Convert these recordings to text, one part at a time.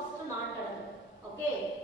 first நாட்டளவு. Okay.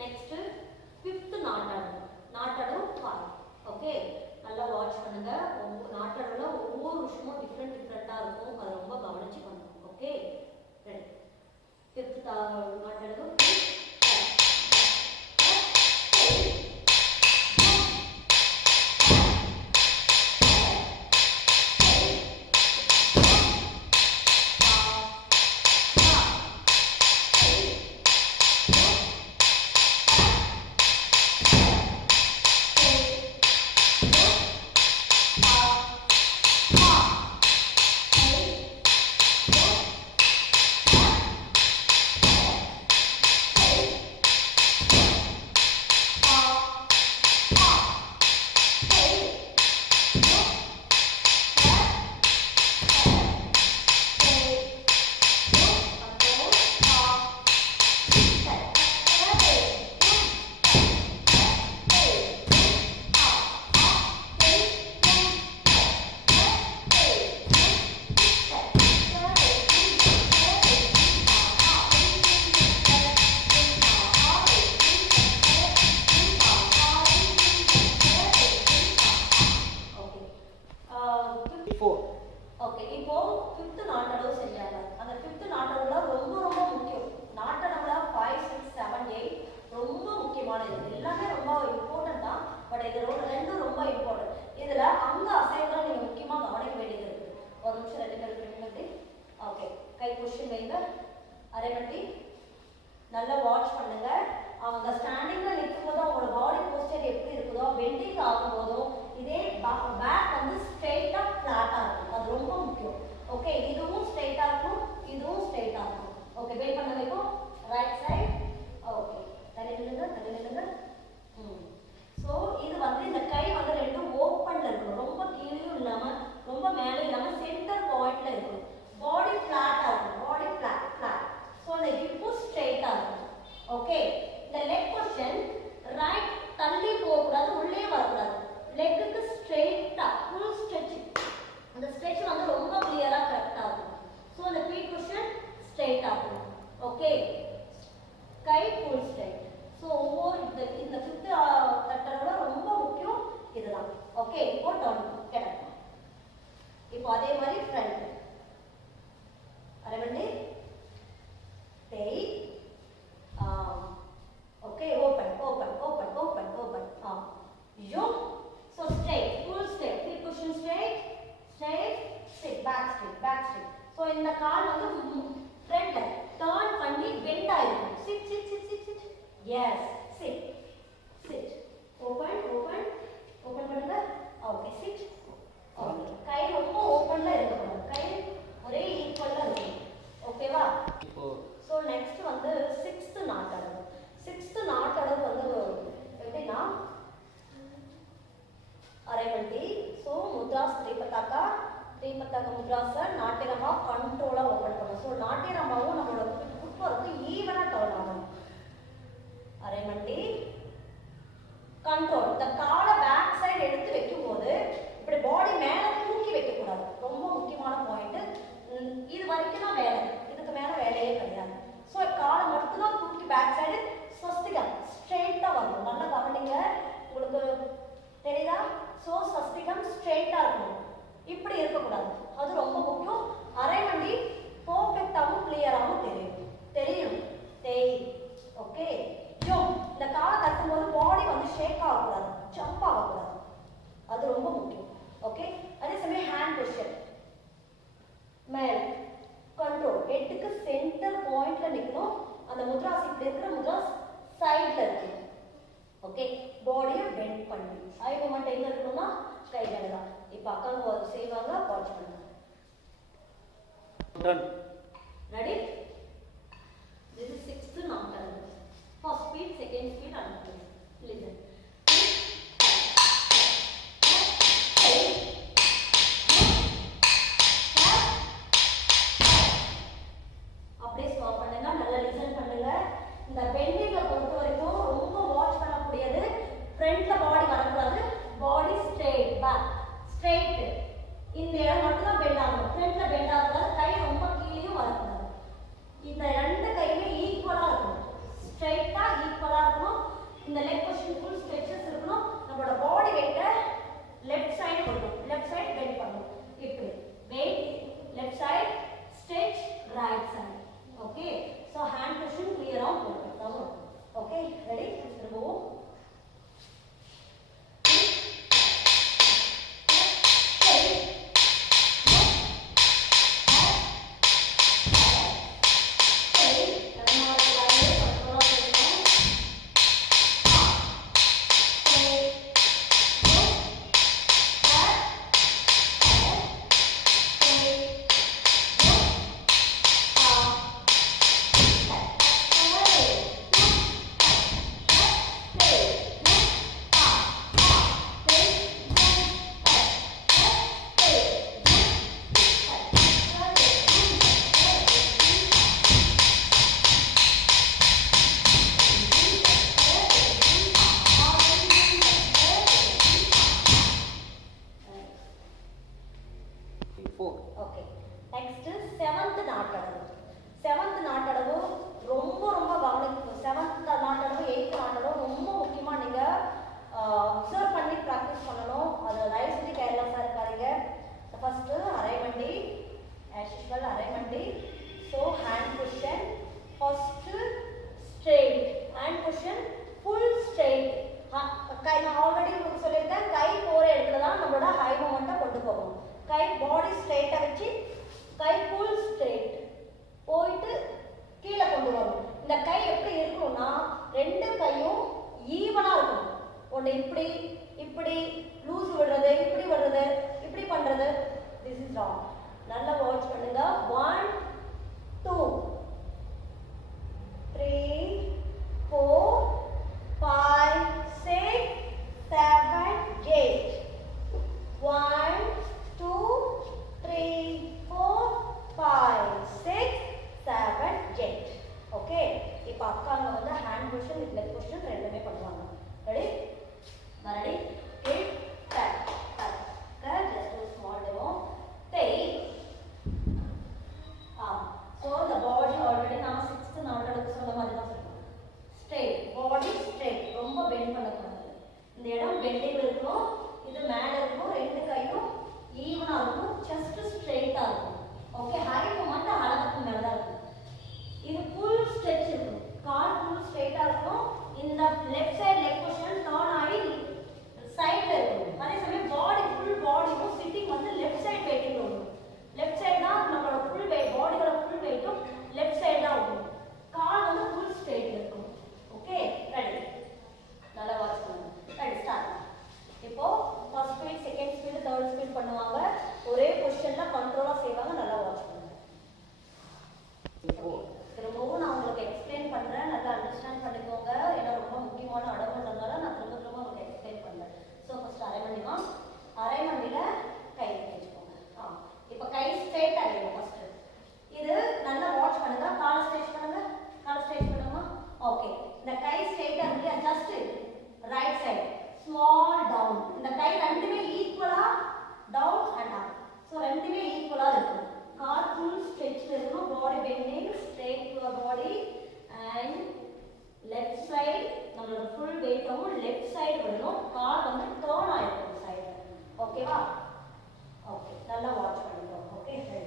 Next தள்ளி நில்லுங்க. So இது வந்து இந்த கை வந்து ரெண்டும் ஓப்பன்ல இருக்கணும். ரொம்ப கீழேயும் இல்லாம ரொம்ப மேலே இல்லாம சென்டர் பாயிண்ட்ல இருக்கணும். பாடி ஃபிளாட்டா இருக்கணும். பாடி ஃபிளாட். ஸோ இந்த ஹிப்பும் ஸ்ட்ரெயிட்டா இருக்கணும். ஓகே. இந்த லெக் பொசிஷன் ரைட் தள்ளி போகக்கூடாது, உள்ளே வரக்கூடாது. லெக்குக்கு ஸ்ட்ரெயிட்டா ஃபுல் ஸ்ட்ரெச். அந்த ஸ்ட்ரெச் வந்து ரொம்ப கிளியரா கரெக்டா இருக்கும். ஸோ இந்த ஃபீட் பொசிஷன் ஸ்ட்ரெயிட்டா இருக்கணும். ஓகே. கை ஃபுல் ஸ்ட்ரெயிட். ஸோ ஒவ்வொரு இந்த ஃபிஃப்த் தட்டரோட ரொம்ப முக்கியம் இதுதான். ஓகே. இப்போ டர்ன் கிடக்கும். இப்போ அதே மாதிரி ஃப்ரண்ட் அரவண்டே தேய். ஓகே. ஓப்பன் யோ. So straight full straight. Feet position straight straight back straight. So இந்த கால் வந்து ஃப்ரண்ட்ல டர்ன் பண்ணி பெண்ட் ஆயிருக்கும். சிட் எஸ் சிட் ஓபன் பண்ணுங்க. ஓகே. சிட். ஓகே. கை ரொம்ப ஓபன்ல இருக்கணும். கை ஒரே ஈக்குவலா இருக்கணும். ஓகேவா? ஸோ நெக்ஸ்ட் வந்து சிக்ஸ்த் நாட்டளவு. சிக்ஸ்த் நாட்டளவு வந்து எப்படின்னா அரைவண்டி. ஸோ முத்ராஸ் த்ரிபதாக்கா முத்ராஸை நாட்டியரமா கண்ட்ரோலா ஓப்பன் பண்ணும். ஸோ நாட்டியரமாவும் நம்மளோட ஃபுட்வொர்க்கு ஈவனா டர்ன் ஆகணும். அரைமண்டி கண்ட்ரோல். இந்த காலை பேக் சைடு எடுத்து வைக்கும் போது இப்படி பாடி மேல தூக்கி வைக்க கூடாது. ரொம்ப முக்கியமான பாயிண்ட். இது வரைக்கும் தான் வேலை, இதுக்கு மேல வேலையே கிடையாது. ஸோ காலை மட்டும் தான் தூக்கி பேக் சைடு ஸ்வஸ்திகம் ஸ்ட்ரெயிட்டா வரணும். நல்லா கவனிங்க, உங்களுக்கு தெரியுதா? ஸோ ஸ்வஸ்திகம் ஸ்ட்ரெயிட்டா இருக்கணும், இப்படி இருக்கக்கூடாது. அது ரொம்ப முக்கியம். அரைமண்டி பர்ஃபெக்டாகவும் கிளியராகவும் தெரியும். ஓகே. இந்த காலை தட்டும்போது பாடி வந்து ஷேக் ஆகக்கூடாது, ஜம்ப் ஆகக்கூடாது. அது ரொம்ப முக்கியம். ஓகே. அதே சமயம் ஹேண்ட் பொசிஷன் மேல் கண்ட்ரோல். ஹெட்டுக்கு சென்டர் பாயிண்ட்ல நிற்கணும். அந்த முத்ராஸ் இப்படி இருக்கிற முத்ராஸ் சைட்ல இருக்கு. ஓகே. பாடியை பெண்ட் பண்ணி ஐ மூமெண்ட் எங்க இருக்கணும்னா கைகள் தான். இப்போ அக்காங்க செய்வாங்க, வாட்ச் பண்ணுங்க. Ready? This is sixth non-turn. First speed, second speed, and third. Listen. அப்படியே ஸ்டாப் பண்ணுங்க. நல்லா லிசன் பண்ணுங்க. இந்த பெண்டிங்கை பொறுத்த வரைக்கும் ரொம்ப வாட்ச் பண்ணக்கூடியது ஃப்ரண்ட்ல பாடி வரக்கூடாது. பாடி ஸ்ட்ரெயிட் பேக் ஸ்ட்ரெயிட். இந்த இடம் மட்டும் தான் பெண்ட் ஆகணும். ஃப்ரண்ட்ல பெண்ட் ஆகக்கூடாது. கை ரொம்ப கீழேயும் வரக்கூடாது. இந்த ரெண்டு கையுமே ஈக்குவலா இருக்கணும். ஸ்ட்ரெயிட்டா ஈக்குவலா இருக்கணும். இந்த லெக் பொசிஷன் ஃபுல் ஸ்ட்ரெச்சஸ் இருக்கணும். நம்மளோட பாடி வெயிட்ட லெஃப்ட் சைடு கொடுக்கணும். லெஃப்ட் சைடு பெண்ட் பண்ணணும். இப்படி weight left side stretch right side. Okay. So hand position கிளியரா போடணும். ஓகே. ரெடி? திரும்பவும் நல்லா வாட்ச் பண்ணுங்க. 1 2 3 4 பெண்டிங் இருக்கணும், இது மேல இருக்கும், ரெண்டு கையும் ஈவனா இருக்கும், செஸ்ட் ஸ்ட்ரெயிட்டா இருக்கும். ஓகே, ஹைட் மட்டும் அளவுக்கு மேல தான் இருக்கும். இது ஃபுல் ஸ்ட்ரெச் இருக்கும், கால் ஃபுல் ஸ்ட்ரெயிட்டா இருக்கும். இந்த left side leg position turn ஆகி சைடுல இருக்கும். அதே சமயம் பாடி ஃபுல் பாடியும் சிட்டிங் வந்து லெஃப்ட் சைடு வெயிட்டிங் இருக்கும். லெஃப்ட் சைடு தான் நம்மளோட ஃபுல் வெயிட், பாடியோட ஃபுல் வெயிட்டும் லெஃப்ட் சைடு தான் இருக்கும். கால் வந்து ஃபுல் ஸ்ட்ரெயிட் இருக்கும். ஓகே, ரெடி, நல்லா வாட்ச் பண்ணுங்க. Ready, start. இப்போ first speed, second speed, third speed பண்ணுவாங்க. ஒரே பொசிஷன்ல கண்ட்ரோலா செய்வாங்க. நல்லா வாட்ச் பண்ணுங்க. திரும்பவும் நான் உங்களுக்கு எக்ஸ்பிளைன் பண்றேன், நல்லா அண்டர்ஸ்டாண்ட் பண்ணிக்கோங்க. ஏன்னா ரொம்ப முக்கியமான அடவுன்றதால நான் திரும்ப திரும்ப உங்களுக்கு எக்ஸ்பிளைன் பண்றேன். ஸோ ஃபர்ஸ்ட் அரைமண்டிமா, அரைமண்டியில கை வச்சுக்கோங்க. இப்போ கை ஸ்ட்ரெயிட் ஆகிடும் ஃபர்ஸ்ட். இது நல்லா வாட்ச் பண்ணுங்க. கால் ஸ்ட்ரெச் பண்ணுங்க, கால் ஸ்ட்ரெச் பண்ணுங்க. ஓகே, இந்த கை ஸ்ட்ரெயிட்டா இருக்கு, just right side small town. இந்த கை ரெண்டுமே ஈக்குவலா டவுன் அண்ட் அப். ஸோ ரெண்டுமே ஈக்குவலா இருக்கும். கால் ஃபுல் ஸ்ட்ரெச்ல இருக்கணும், body bending straight your body and left side நம்மளோட ஃபுல் வெயிட்டும் லெஃப்ட் சைடு வரணும். கால் வந்து டர்ன் ஆயிருக்கும் சைடு. ஓகேவா? ஓகே, நல்லா வாட்ச் பண்ணிக்கோங்க. ஓகே, சரி.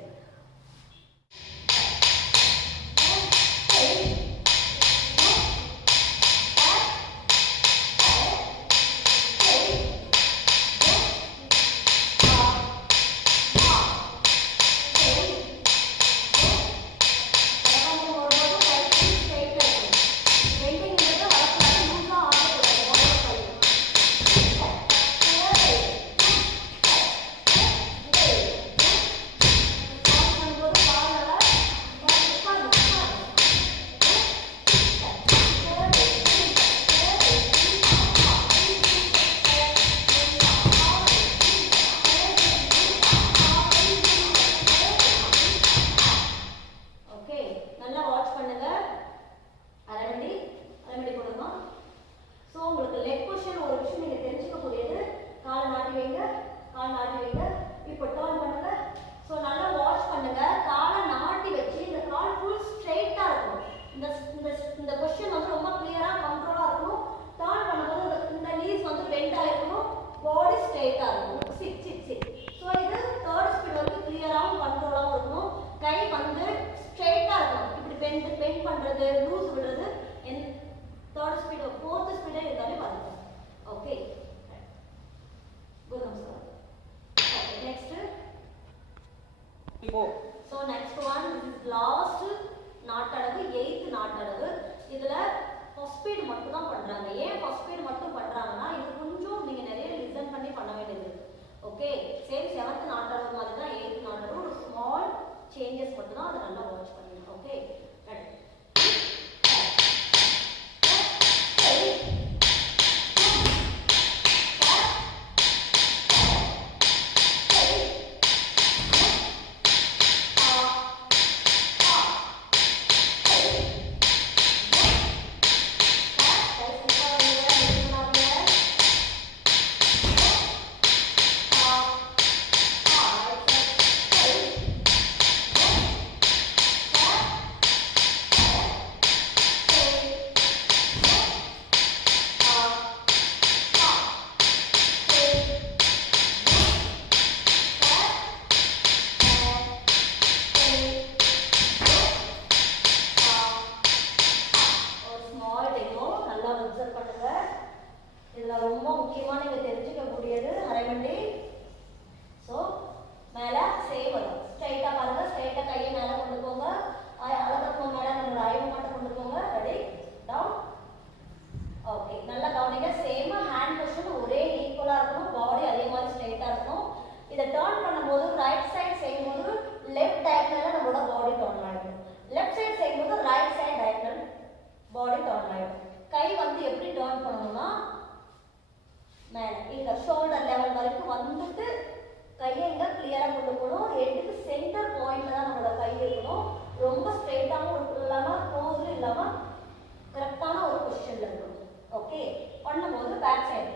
So next one, this is last நாட்டளவு, 8th நாட்டளவு. இதுல ஃபர்ஸ்ட் ஸ்பீட் மட்டும் தான் பண்றாங்க. ஏன் ஃபர்ஸ்ட் ஸ்பீட் மட்டும் பண்றாங்கன்னா இது கொஞ்சம் நீங்க நிறைய லிசன் பண்ணி பண்ண வேண்டியது. ஓகே, சேம் 7th நாட்டளவு மாதிரி தான் 8th நாட்டளவு. ஒரு ஸ்மால் சேஞ்சஸ் மட்டும் தான், அதை நல்லா வாட்ச் பண்ணிடுங்க. Okay, ready. இதுல ரொம்ப முக்கியமா நீங்க தெரிஞ்சுக்கக்கூடியது அரைமண்டி. ஸோ மேல சேவ் வரும். ஸ்ட்ரைட்டா பாருங்க, ஸ்ட்ரைட்டா கையை மேல கொண்டு போங்க. அழகத்துக்கு மேல நம்மளோட ஐவு மட்டும் கொண்டு போங்க. Ready, down. ஓகே, நல்லா கவனிங்க. சேம் ஹேண்ட் பொசிஷன் ஒரே ஈக்குவலா இருக்கணும், பாடி அதே மாதிரி ஸ்ட்ரைட்டா இருக்கணும். இதை டர்ன் பண்ணும்போது ரைட் சைடு செய்யும்போது லெஃப்ட் டயகனல்ல நம்மளோட பாடி டர்ன் ஆகிடும். லெஃப்ட் சைடு செய்யும்போது ரைட் சைடு டயகனல் பாடி டர்ன் ஆகிடும். கை வந்து எப்படி டர்ன் பண்ணணும்னா மேலே இந்த ஷோல்டர் லெவல் வரைக்கும் வந்துட்டு கையை இங்கே கிளியராக கொண்டு போகணும். ஹெட்டுக்கு சென்டர் பாயிண்ட்ல தான் நம்மளோட கை இருக்கணும். ரொம்ப ஸ்ட்ரெயிட்டாகவும் இல்லாமல் க்ளோஸும் இல்லாமல் கரெக்டான ஒரு பொசிஷனில் இருக்கணும். ஓகே, பண்ணும்போது பேக் சைடு